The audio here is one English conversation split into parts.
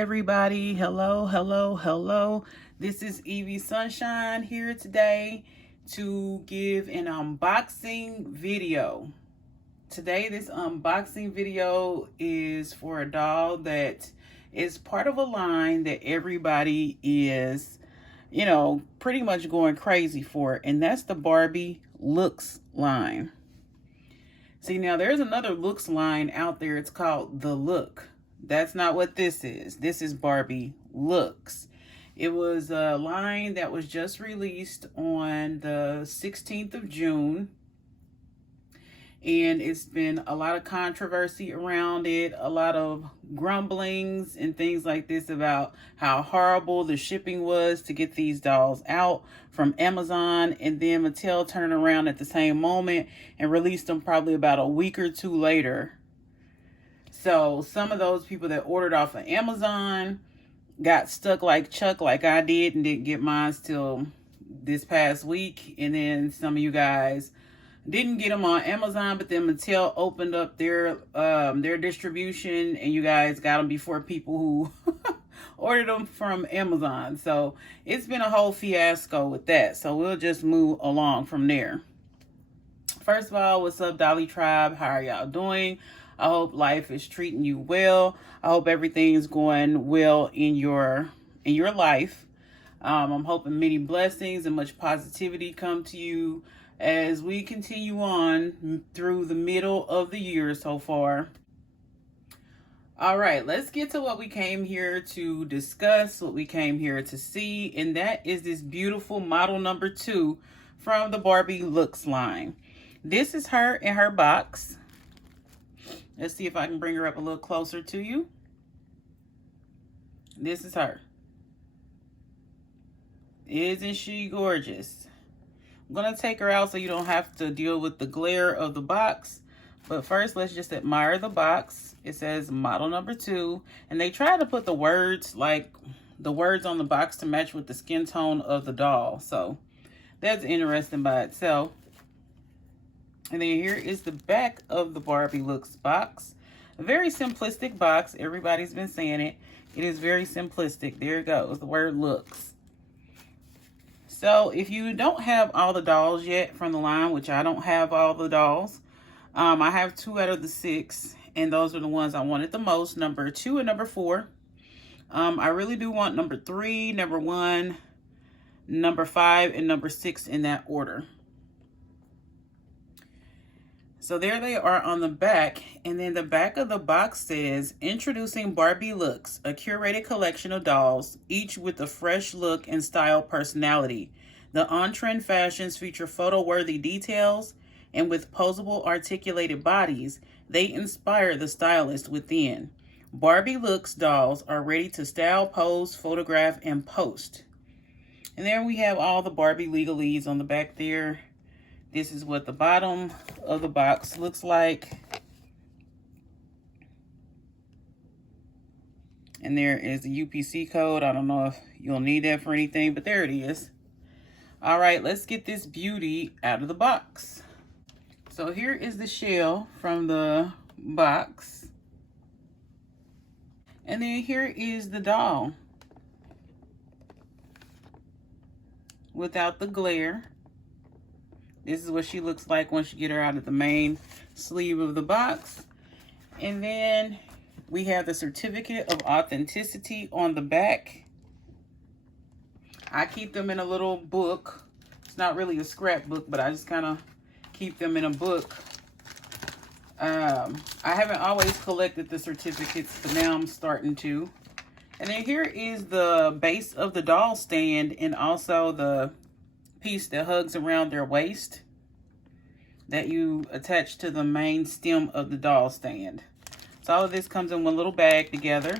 everybody. Hello. This is Evie Sunshine here today to give an unboxing video. Today, this unboxing video is for a doll that is part of a line that everybody is, pretty much going crazy for, and that's the Barbie Looks line. See, now there's another Looks line out there. It's called The Look. That's not what this is. This is Barbie Looks. It was a line that was just released on the 16th of June. And it's been a lot of controversy around it, a lot of grumblings and things like this about how horrible the shipping was to get these dolls out from Amazon, and then Mattel turned around at the same moment and released them probably about a week or two later. So some of those people that ordered off of Amazon got stuck like Chuck, like I did, and didn't get mine till this past week. And then some of you guys didn't get them on Amazon, but then Mattel opened up their distribution, and you guys got them before people who ordered them from Amazon. So it's been a whole fiasco with that. So we'll just move along from there. First of all, what's up, Dolly Tribe? How are y'all doing? I hope life is treating you well. I hope everything is going well in your life. I'm hoping many blessings and much positivity come to you as we continue on through the middle of the year so far. All right, let's get to what we came here to discuss, what we came here to see, and that is this beautiful model number 2 from the Barbie Looks line. This is her in her box. Let's see if I can bring her up a little closer to you. This is her. Isn't she gorgeous? I'm going to take her out so you don't have to deal with the glare of the box. But first, let's just admire the box. It says model number 2. And they try to put the words on the box to match with the skin tone of the doll. So that's interesting by itself. And then here is the back of the Barbie Looks box. A very simplistic box. Everybody's been saying it. It is very simplistic. There it goes. The word looks. So if you don't have all the dolls yet from the line, which I don't have all the dolls, I have 2 out of the 6. And those are the ones I wanted the most. Number 2 and number 4. I really do want number 3, number 1, number 5, and number 6 in that order. So there they are on the back, and then the back of the box says, introducing Barbie Looks, a curated collection of dolls, each with a fresh look and style personality. The on-trend fashions feature photo-worthy details, and with posable articulated bodies, they inspire the stylist within. Barbie Looks dolls are ready to style, pose, photograph, and post. And there we have all the Barbie legalese on the back there. This is what the bottom of the box looks like. And there is the UPC code. I don't know if you'll need that for anything, but there it is. All right, let's get this beauty out of the box. So here is the shell from the box. And then here is the doll without the glare. This is what she looks like once you get her out of the main sleeve of the box. And then we have the certificate of authenticity on the back. I keep them in a little book. It's not really a scrapbook, but I just kind of keep them in a book. I haven't always collected the certificates, but now I'm starting to. And then here is the base of the doll stand, and also the piece that hugs around their waist that you attach to the main stem of the doll stand. So all of this comes in one little bag together.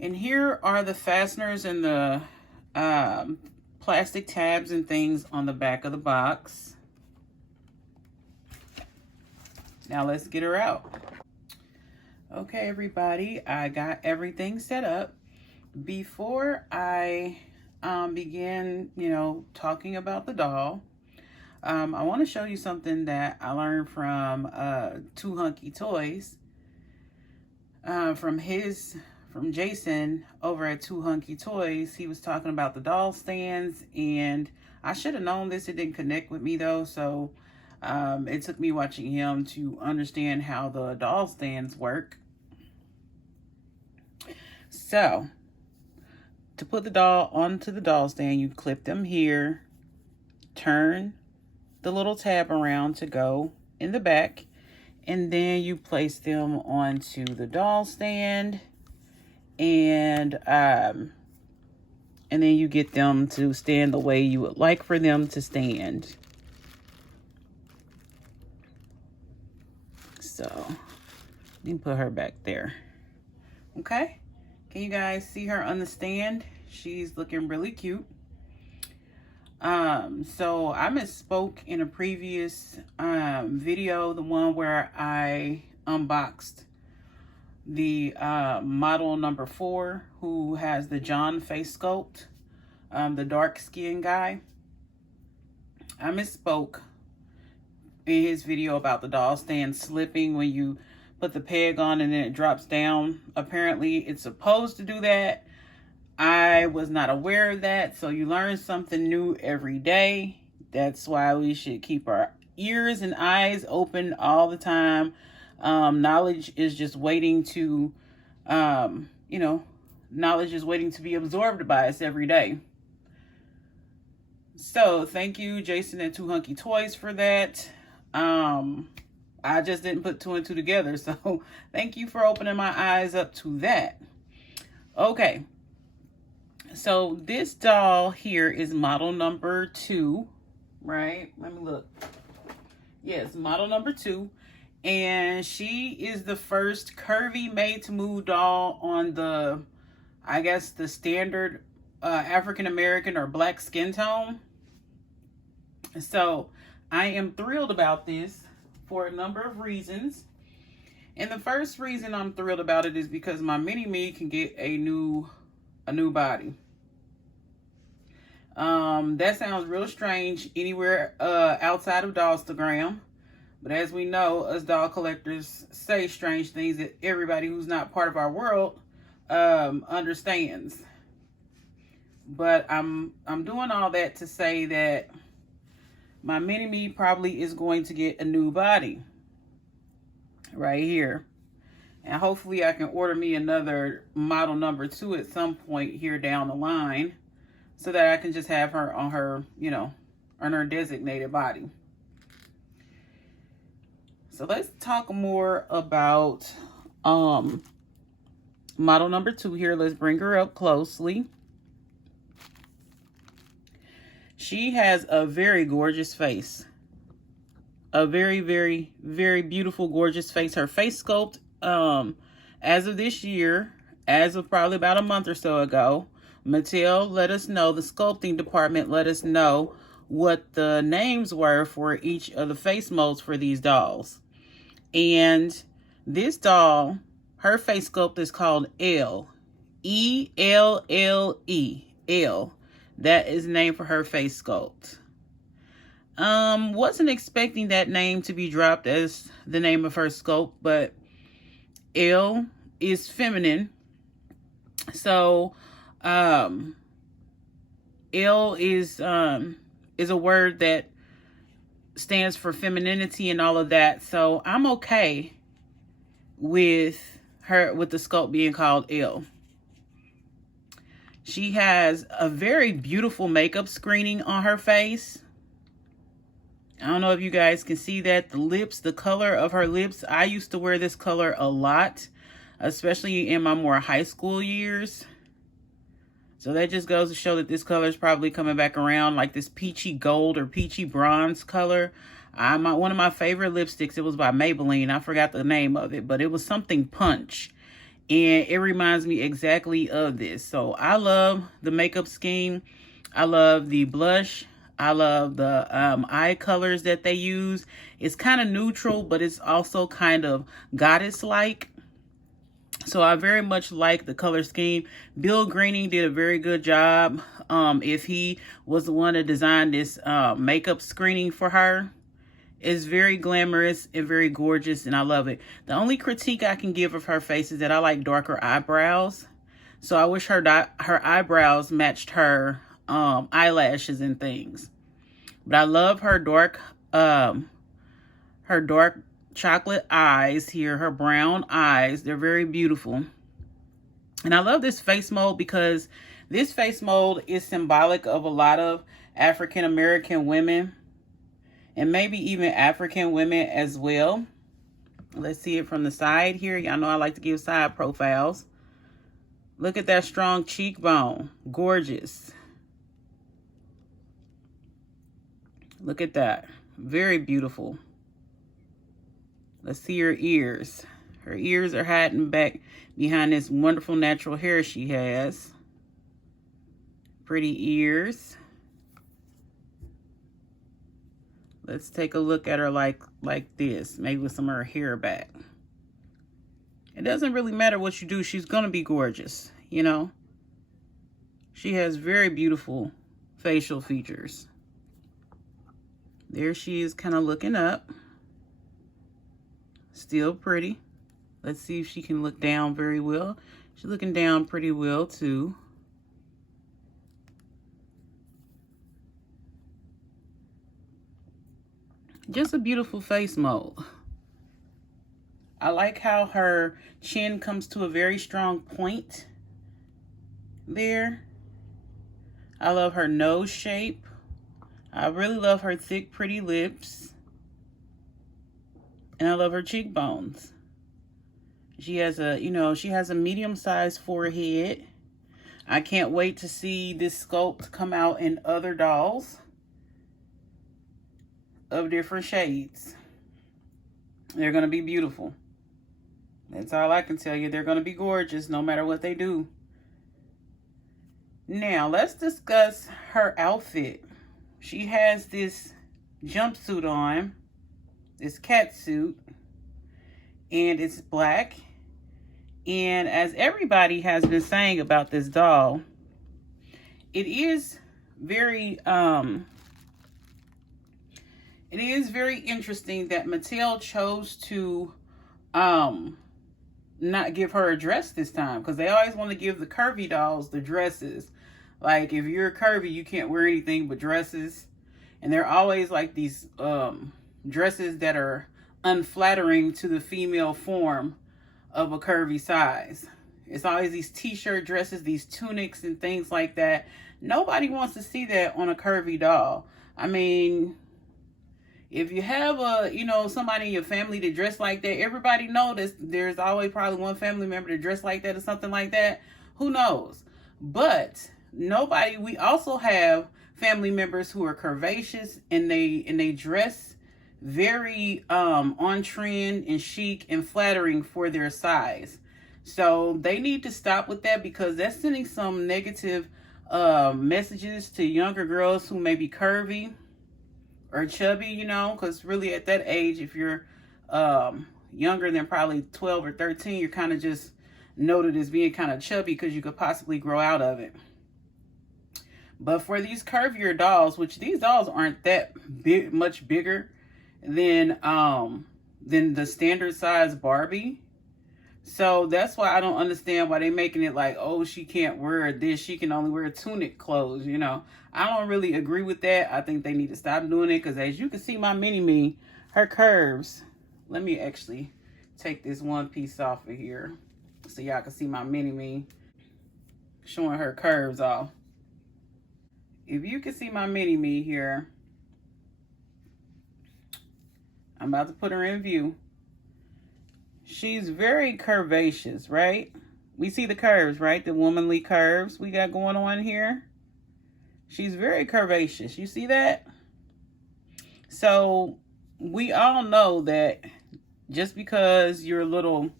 And here are the fasteners and the plastic tabs and things on the back of the box. Now let's get her out. Okay, everybody, I got everything set up. Before I begin, talking about the doll, I want to show you something that I learned from Too Hunky Toys, from Jason over at Too Hunky Toys. He was talking about the doll stands, and I should have known this. It didn't connect with me though, so it took me watching him to understand how the doll stands work. So, to put the doll onto the doll stand, you clip them here, turn the little tab around to go in the back, and then you place them onto the doll stand, and then you get them to stand the way you would like for them to stand. So, let me put her back there. Okay? Can you guys see her on the stand? She's looking really cute. So I misspoke in a previous video, the one where I unboxed the model number 4, who has the John face sculpt, the dark skin guy. I misspoke in his video about the doll stand slipping when you put the peg on and then it drops down. Apparently it's supposed to do that. I was not aware of that, so you learn something new every day. That's why we should keep our ears and eyes open all the time. Knowledge is just waiting to, knowledge is waiting to be absorbed by us every day. So thank you, Jason and Too Hunky Toys, for that. I just didn't put 2 and 2 together, so thank you for opening my eyes up to that. Okay. So this doll here is model number 2, right? Let me look. Yes, model number 2. And she is the first curvy made-to-move doll on the, I guess, the standard African-American or black skin tone. So I am thrilled about this for a number of reasons. And the first reason I'm thrilled about it is because my mini-me can get a new body. That sounds real strange anywhere outside of Dollstagram, but as we know, us doll collectors say strange things that everybody who's not part of our world understands. But I'm doing all that to say that my mini-me probably is going to get a new body right here. And hopefully I can order me another model number 2 at some point here down the line, so that I can just have her on her, on her designated body. So let's talk more about model number 2 here. Let's bring her up closely. She has a very gorgeous face. A very, very, very beautiful, gorgeous face. Her face sculpt, as of this year, as of probably about a month or so ago, Mattel let us know, the sculpting department let us know what the names were for each of the face molds for these dolls. And this doll, her face sculpt is called Elle. E-L-L-E. Elle. That is the name for her face sculpt. Wasn't expecting that name to be dropped as the name of her sculpt, but Elle is feminine. So Elle is a word that stands for femininity and all of that. So I'm okay with the sculpt being called Elle. She has a very beautiful makeup screening on her face. I don't know if you guys can see that. The lips, the color of her lips. I used to wear this color a lot, especially in my more high school years. So that just goes to show that this color is probably coming back around, like this peachy gold or peachy bronze color. One of my favorite lipsticks, it was by Maybelline. I forgot the name of it, but it was something punch. And it reminds me exactly of this. So I love the makeup scheme. I love the blush. I love the eye colors that they use. It's kind of neutral, but it's also kind of goddess-like. So I very much like the color scheme. Bill Greening did a very good job. If he was the one that designed this makeup screening for her, it's very glamorous and very gorgeous, and I love it. The only critique I can give of her face is that I like darker eyebrows. So I wish her eyebrows matched her eyelashes and things. But I love her dark chocolate eyes here, her brown eyes. They're very beautiful. And I love this face mold because this face mold is symbolic of a lot of African American women and maybe even African women as well. Let's see it from the side here. Y'all know I like to give side profiles. Look at that strong cheekbone. Gorgeous. Look at that. Very beautiful. Let's see her ears. Her ears are hiding back behind this wonderful natural hair she has. Pretty ears. Let's take a look at her like this. Maybe with some of her hair back. It doesn't really matter what you do. She's going to be gorgeous, you know. She has very beautiful facial features. There she is kind of looking up. Still pretty. Let's see if she can look down very well. She's looking down pretty well too. Just a beautiful face mold. I like how her chin comes to a very strong point there. I love her nose shape. I really love her thick, pretty lips. And I love her cheekbones. She has a, she has a medium-sized forehead. I can't wait to see this sculpt come out in other dolls of different shades. They're going to be beautiful. That's all I can tell you. They're going to be gorgeous no matter what they do. Now, let's discuss her outfit. She has this jumpsuit on, this cat suit, and it's black. And as everybody has been saying about this doll, it is very interesting that Mattel chose to not give her a dress this time, because they always want to give the curvy dolls the dresses. Like, if you're curvy, you can't wear anything but dresses. And they're always like these dresses that are unflattering to the female form of a curvy size. It's always these t-shirt dresses, these tunics and things like that. Nobody wants to see that on a curvy doll. I mean, if you have somebody in your family that dress like that, everybody knows there's always probably one family member that dress like that or something like that. Who knows? But we also have family members who are curvaceous and they dress very on trend and chic and flattering for their size. So they need to stop with that, because that's sending some negative messages to younger girls who may be curvy or chubby, because really at that age, if you're younger than probably 12 or 13, you're kind of just noted as being kind of chubby because you could possibly grow out of it. But for these curvier dolls, which these dolls aren't that much bigger than the standard size Barbie. So that's why I don't understand why they're making it like, oh, she can't wear this. She can only wear tunic clothes, I don't really agree with that. I think they need to stop doing it, because as you can see my mini-me, her curves. Let me actually take this one piece off of here so y'all can see my mini-me showing her curves off. If you can see my mini-me here, I'm about to put her in view. She's very curvaceous, right? We see the curves, right? The womanly curves we got going on here. She's very curvaceous. You see that? So we all know that just because you're a little,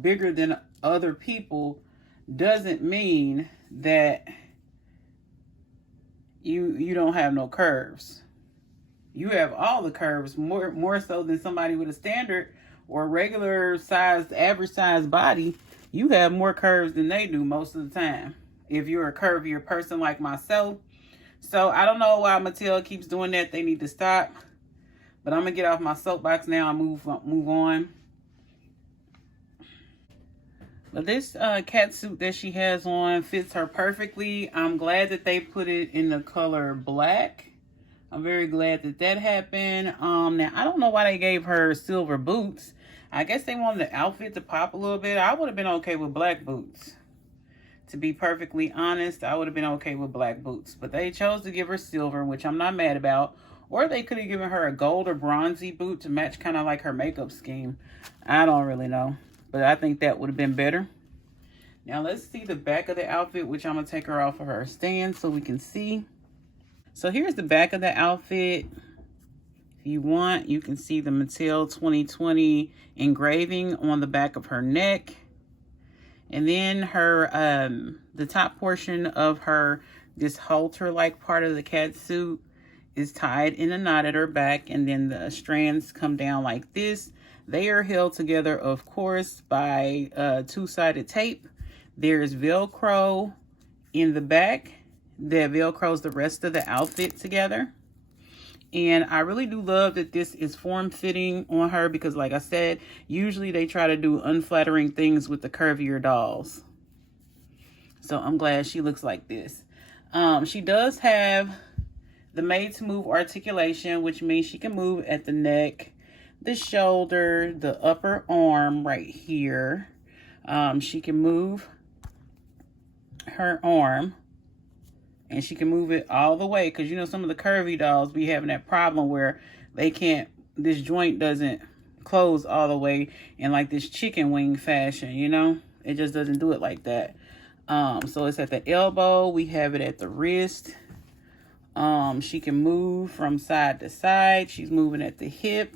bigger than other people doesn't mean that you don't have no curves. You have all the curves, more so than somebody with a standard or regular sized, average sized body, you have more curves than they do most of the time. If you're a curvier person like myself. So I don't know why Mattel keeps doing that. They need to stop. But I'm gonna get off my soapbox now and move on. But this cat suit that she has on fits her perfectly. I'm glad that they put it in the color black. I'm very glad that that happened. Now, I don't know why they gave her silver boots. I guess they wanted the outfit to pop a little bit. I would have been okay with black boots. To be perfectly honest, I would have been okay with black boots. But they chose to give her silver, which I'm not mad about. Or they could have given her a gold or bronzy boot to match kind of like her makeup scheme. I don't really know. But I think that would have been better. Now let's see the back of the outfit, which I'm going to take her off of her stand so we can see. So here's the back of the outfit. If you want, you can see the Mattel 2020 engraving on the back of her neck. And then her, the top portion of her, this halter-like part of the cat suit is tied in a knot at her back. And then the strands come down like this. They are held together, of course, by two-sided tape. There's Velcro in the back that Velcros the rest of the outfit together. And I really do love that this is form-fitting on her because, like I said, usually they try to do unflattering things with the curvier dolls. So I'm glad she looks like this. She does have the made-to-move articulation, which means she can move at the neck, the shoulder, the upper arm right here. She can move her arm. And she can move it all the way. Because, you know, some of the curvy dolls be having that problem where they can't, this joint doesn't close all the way in like this chicken wing fashion, you know? It just doesn't do it like that. So it's at the elbow. We have it at the wrist. She can move from side to side. She's moving at the hip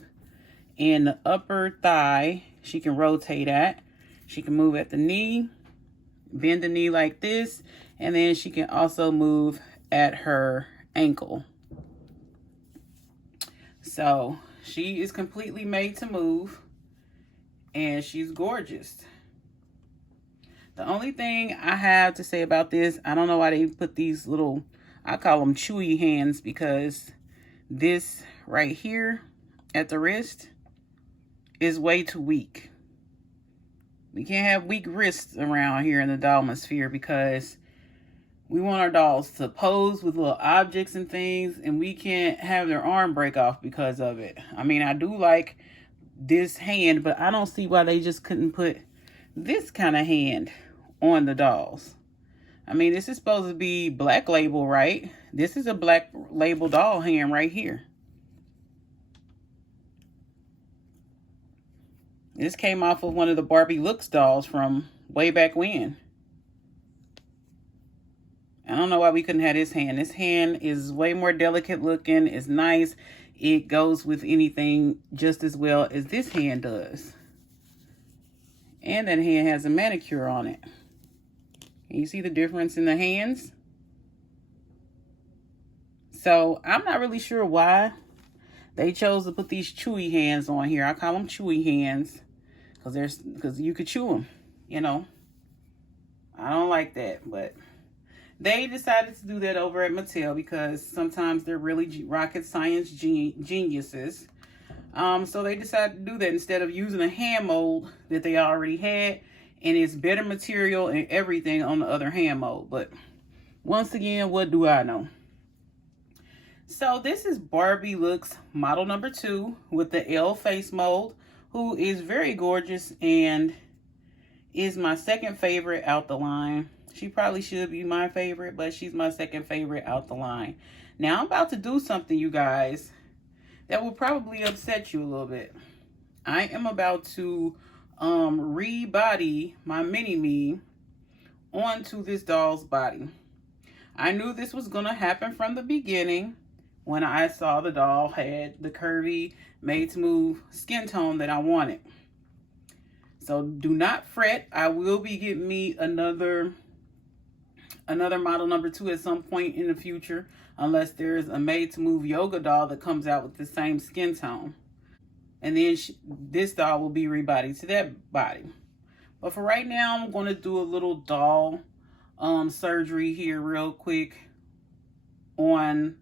and the upper thigh. She can rotate at. She can move at the knee. Bend the knee like this. And then she can also move at her ankle. So she is completely made to move. And she's gorgeous. The only thing I have to say about this, I don't know why they put these little, I call them chewy hands, because this right here at the wrist is way too weak. We can't have weak wrists around here in the Dollmosphere because we want our dolls to pose with little objects and things, and we can't have their arm break off because of it. I mean, I do like this hand, but I don't see why they just couldn't put this kind of hand on the dolls. I mean, this is supposed to be Black Label, right? This is a Black Label doll hand right here. This came off of one of the Barbie Looks dolls from way back when. I don't know why we couldn't have this hand. This hand is way more delicate looking. It's nice. It goes with anything just as well as this hand does. And that hand has a manicure on it. Can you see the difference in the hands? So I'm not really sure why they chose to put these chewy hands on here. I call them chewy hands because you could chew them, you know. I don't like that, but they decided to do that over at Mattel because sometimes they're really rocket science geniuses. So they decided to do that instead of using a hand mold that they already had. And it's better material and everything on the other hand mold. But once again, what do I know? So this is Barbie Looks model number 2 with the L face mold, who is very gorgeous and is my second favorite out the line. She probably should be my favorite, but she's my second favorite out the line. Now I'm about to do something, you guys, that will probably upset you a little bit. I am about to rebody my mini-me onto this doll's body. I knew this was going to happen from the beginning when I saw the doll had the curvy, made-to-move skin tone that I wanted. So do not fret. I will be getting me another model number 2 at some point in the future, unless there's a made-to-move yoga doll that comes out with the same skin tone. And then this doll will be rebodied to that body. But for right now, I'm going to do a little doll surgery here real quick on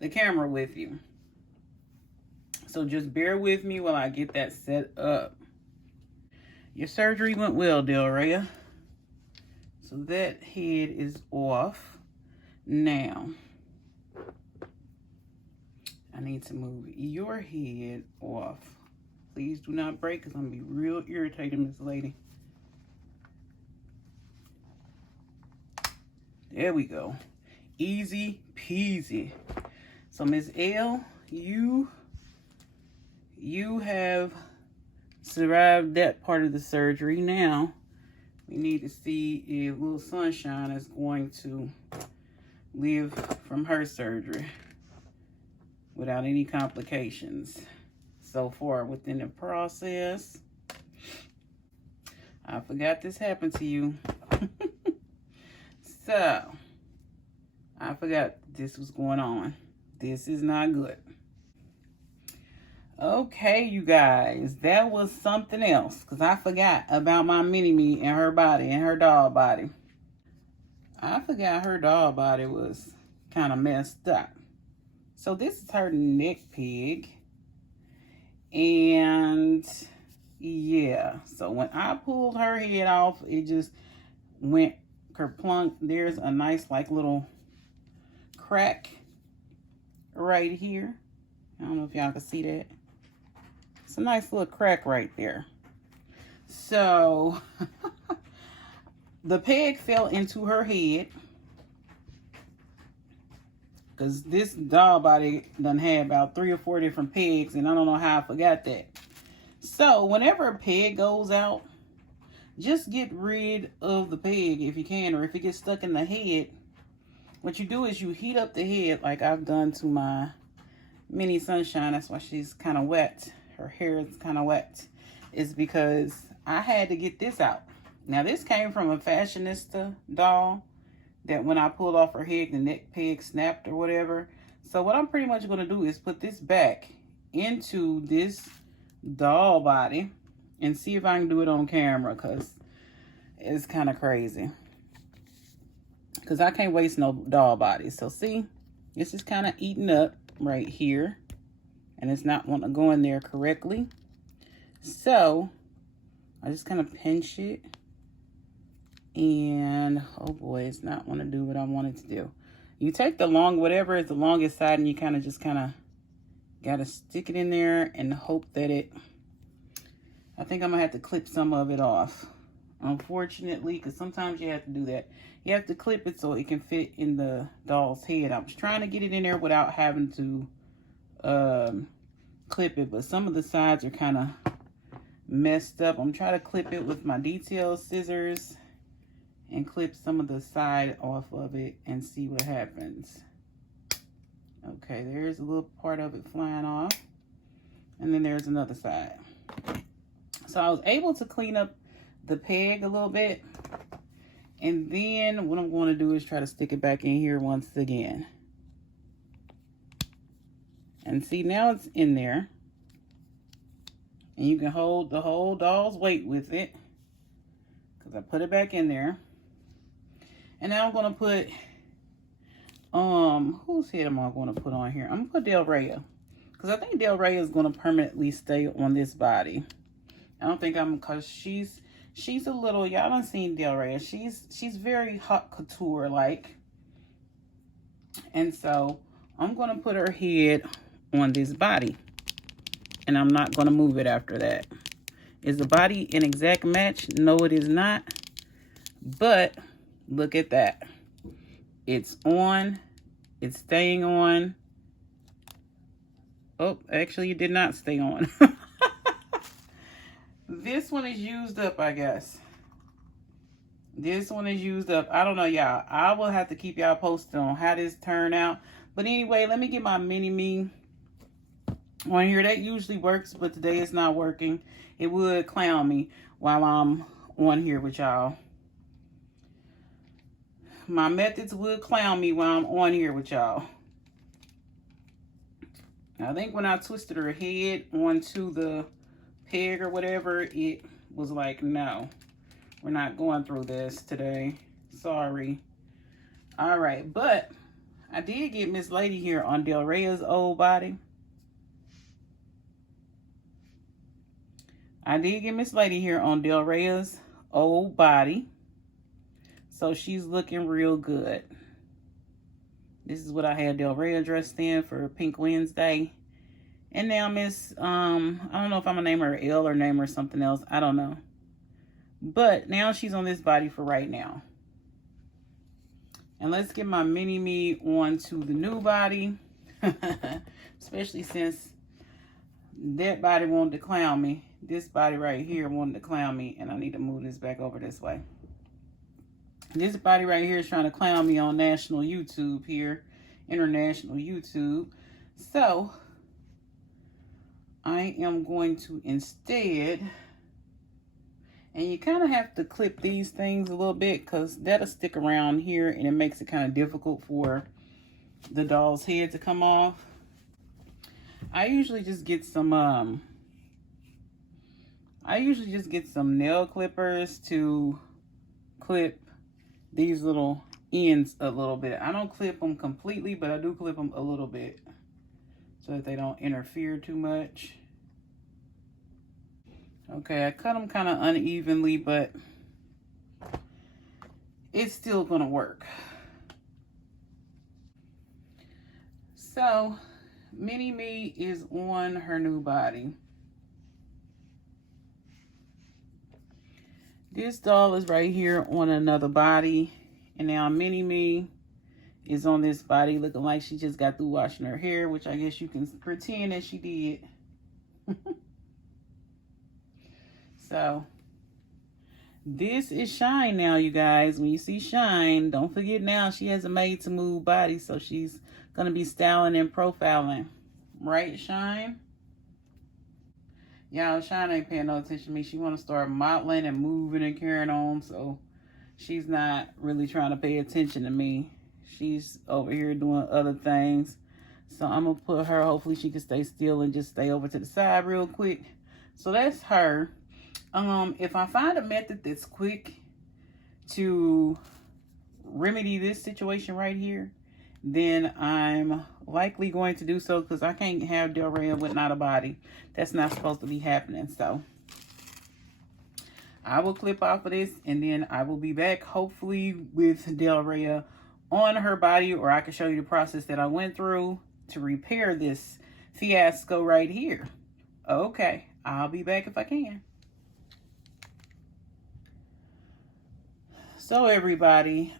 the camera with you. So just bear with me while I get that set up. Your surgery went well, Del Rey. So that head is off. Now, I need to move your head off. Please do not break, because I'm going to be real irritating, Miss Lady. There we go. Easy peasy. So, Miss L, you have survived that part of the surgery. Now, we need to see if little Sunshine is going to live from her surgery without any complications. So far within the process, I forgot this happened to you. So, I forgot this was going on. This is not good. Okay, you guys, that was something else, because I forgot about my mini-me and her body and her doll body. I forgot her doll body was kind of messed up. So this is her neck peg. And yeah, so when I pulled her head off, it just went kerplunk. There's a nice like little crack right here. I don't know if y'all can see that. It's a nice little crack right there. So the peg fell into her head, because this doll body done had about 3 or 4 different pegs, and I don't know how I forgot that. So whenever a peg goes out, just get rid of the peg if you can, or if it gets stuck in the head, what you do is you heat up the head like I've done to my mini Sunshine. That's why she's kind of wet. Her hair is kind of wet. Is because I had to get this out. Now this came from a fashionista doll that when I pulled off her head, the neck peg snapped or whatever. So what I'm pretty much going to do is put this back into this doll body and see if I can do it on camera, because it's kind of crazy. Because I can't waste no doll body. So see, this is kind of eating up right here, and it's not wanting to go in there correctly. So I just kind of pinch it, and oh boy, it's not want to do what I want it to do. You take the whatever is the longest side, and you kind of got to stick it in there and hope that I think I'm gonna have to clip some of it off, unfortunately, because sometimes you have to do that. You have to clip it so it can fit in the doll's head. I was trying to get it in there without having to clip it, but some of the sides are kind of messed up. I'm trying to clip it with my detail scissors and clip some of the side off of it and see what happens. Okay, there's a little part of it flying off, and then there's another side. So I was able to clean up the peg a little bit, and then what I'm going to do is try to stick it back in here once again. And see, now it's in there, and you can hold the whole doll's weight with it, because I put it back in there. And now I'm going to put, whose head am I going to put on here? I'm going to put Del Rey, because I think Del Rey is going to permanently stay on this body. I don't think because she's a little, y'all done seen Del Rey. She's very hot couture like. And so I'm going to put her head on this body, and I'm not going to move it after that. Is the body an exact match? No, it is not. But look at that. It's on. It's staying on. Oh, actually it did not stay on. This one is used up, I guess. This one is used up. I don't know, y'all. I will have to keep y'all posted on how this turned out. But anyway, let me get my mini-me on here. That usually works, but today it's not working. It would clown me while I'm on here with y'all. My methods would clown me while I'm on here with y'all. I think when I twisted her head onto the peg or whatever, it was like, no, we're not going through this today. Sorry. All right, but I did get Miss Lady here on Del Rey's old body. I did get Miss Lady here on Del Rey's old body. So she's looking real good. This is what I had Del Rey dressed in for Pink Wednesday. And now Miss, I don't know if I'm gonna name her L or name her something else. I don't know. But now she's on this body for right now. And let's get my mini-me onto the new body. Especially since that body wanted to clown me. This body right here wanted to clown me. And I need to move this back over this way. This body right here is trying to clown me on national YouTube here. International YouTube. So, I am going to instead, and you kind of have to clip these things a little bit because that'll stick around here and it makes it kind of difficult for the doll's head to come off. I usually just get some nail clippers to clip these little ends a little bit. I don't clip them completely, but I do clip them a little bit so that they don't interfere too much. Okay, I cut them kind of unevenly, but it's still gonna work. So, Mini-Me is on her new body. This doll is right here on another body. And now Mini-Me is on this body looking like she just got through washing her hair, which I guess you can pretend that she did. So, this is Shine now, you guys. When you see Shine, don't forget now she has a made-to-move body, so she's going to be styling and profiling. Right, Shine? Y'all, Shine ain't paying no attention to me. She want to start modeling and moving and carrying on, so she's not really trying to pay attention to me. She's over here doing other things. So I'm going to put her, hopefully she can stay still and just stay over to the side real quick. So that's her. If I find a method that's quick to remedy this situation right here, then I'm likely going to do so because I can't have Del Rey with not a body. That's not supposed to be happening. So I will clip off of this and then I will be back hopefully with Del Rey on her body, or I can show you the process that I went through to repair this fiasco right here. Okay, I'll be back if I can. So everybody,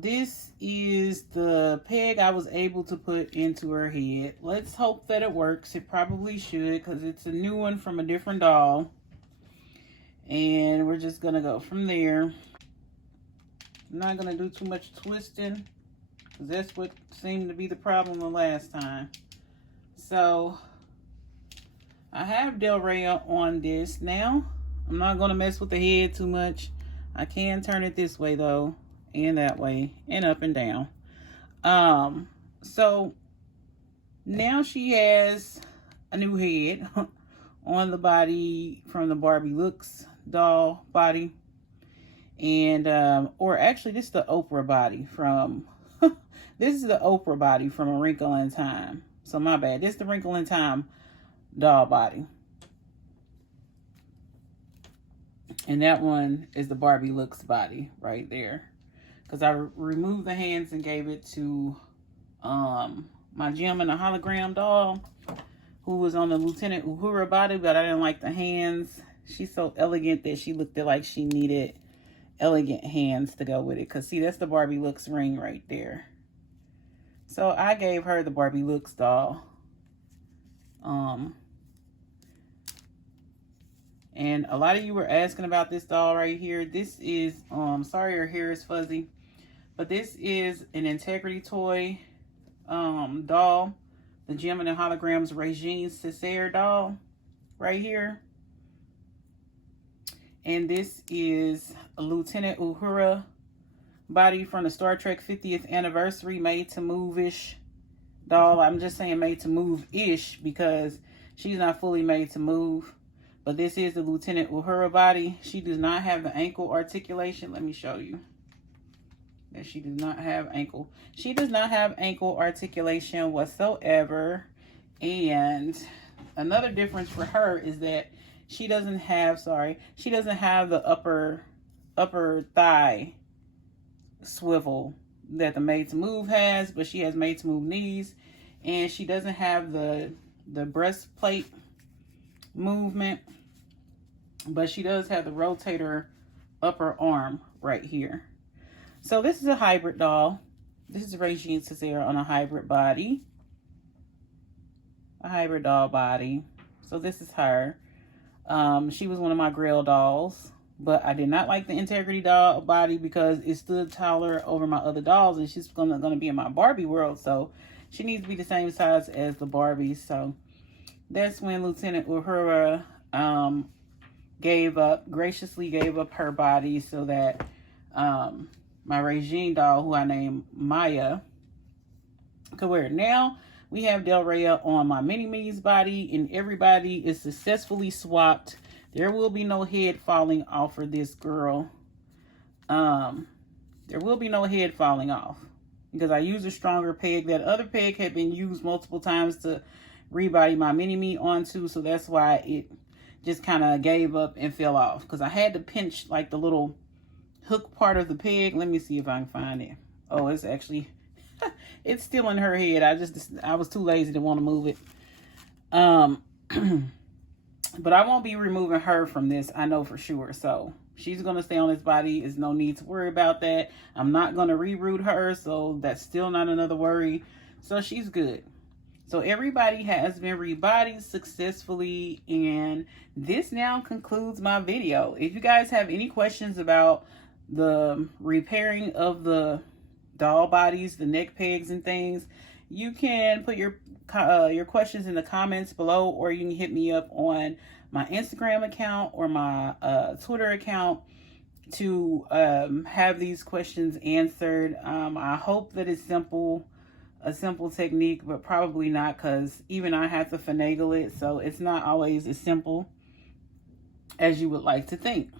this is the peg I was able to put into her head. Let's hope that it works. It probably should because it's a new one from a different doll. And we're just gonna go from there. I'm not gonna do too much twisting because that's what seemed to be the problem the last time. So I have Del Rey on this now. I'm not gonna mess with the head too much. I can turn it this way though, and that way, and up and down. So now she has a new head on the body from the Barbie Looks doll body. And, or actually this is the Oprah body from, this is the Oprah body from A Wrinkle in Time. So my bad, this is the Wrinkle in Time doll body. And that one is the Barbie Looks body right there. Because I removed the hands and gave it to my Gem and a Hologram doll, who was on the Lieutenant Uhura body, but I didn't like the hands. She's so elegant that she looked like she needed elegant hands to go with it. Because see, that's the Barbie Looks ring right there. So I gave her the Barbie Looks doll. And a lot of you were asking about this doll right here. This is, sorry her hair is fuzzy, but this is an Integrity Toy doll. The Gem and the Holograms Regine Césaire doll right here. And this is a Lieutenant Uhura body from the Star Trek 50th anniversary made to move-ish doll. I'm just saying made to move-ish because she's not fully made to move. But this is the Lieutenant Uhura body. She does not have the ankle articulation. Let me show you. That she does not have ankle. She does not have ankle articulation whatsoever. And another difference for her is that she doesn't have, she doesn't have the upper thigh swivel that the Made to Move has, but she has Made to Move knees. And she doesn't have the breastplate movement, but she does have the rotator upper arm right here. So this is a hybrid doll. This is Regine Cesare on a hybrid body. A hybrid doll body. So this is her. She was one of my Grail dolls, but I did not like the Integrity doll body because it stood taller over my other dolls, and she's gonna be in my Barbie world, so she needs to be the same size as the Barbie. So that's when Lieutenant Uhura graciously gave up her body so that my Regine doll, who I named Maya, could wear it. Now we have Del Rey on my Mini-Me's body, and everybody is successfully swapped. There will be no head falling off for this girl. There will be no head falling off because I used a stronger peg. That other peg had been used multiple times to rebody my Mini-Me onto, so that's why it just kind of gave up and fell off, because I had to pinch like the little hook part of the peg. Let me see if I can find it. Oh, it's actually it's still in her head. I was too lazy to want to move it. But I won't be removing her from this, I know for sure. So she's going to stay on this body. There's no need to worry about that. I'm not going to reroute her, so that's still not another worry. So she's good. So everybody has been rebodied successfully, and this now concludes my video. If you guys have any questions about the repairing of the doll bodies, the neck pegs and things, you can put your questions in the comments below, or you can hit me up on my Instagram account or my Twitter account to have these questions answered. I hope that it's a simple technique, but probably not, because even I have to finagle it, so it's not always as simple as you would like to think.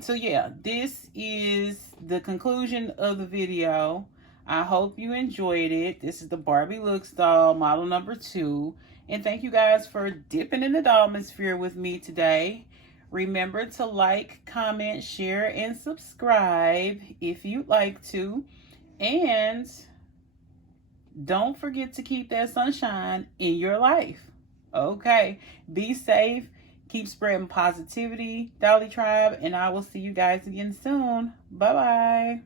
So yeah, this is the conclusion of the video. I hope you enjoyed it. This is the Barbie Looks doll, model number 2. And thank you guys for dipping in the dollmosphere with me today. Remember to like, comment, share, and subscribe if you'd like to. And don't forget to keep that sunshine in your life. Okay, be safe. Keep spreading positivity, Dolly Tribe, and I will see you guys again soon. Bye-bye.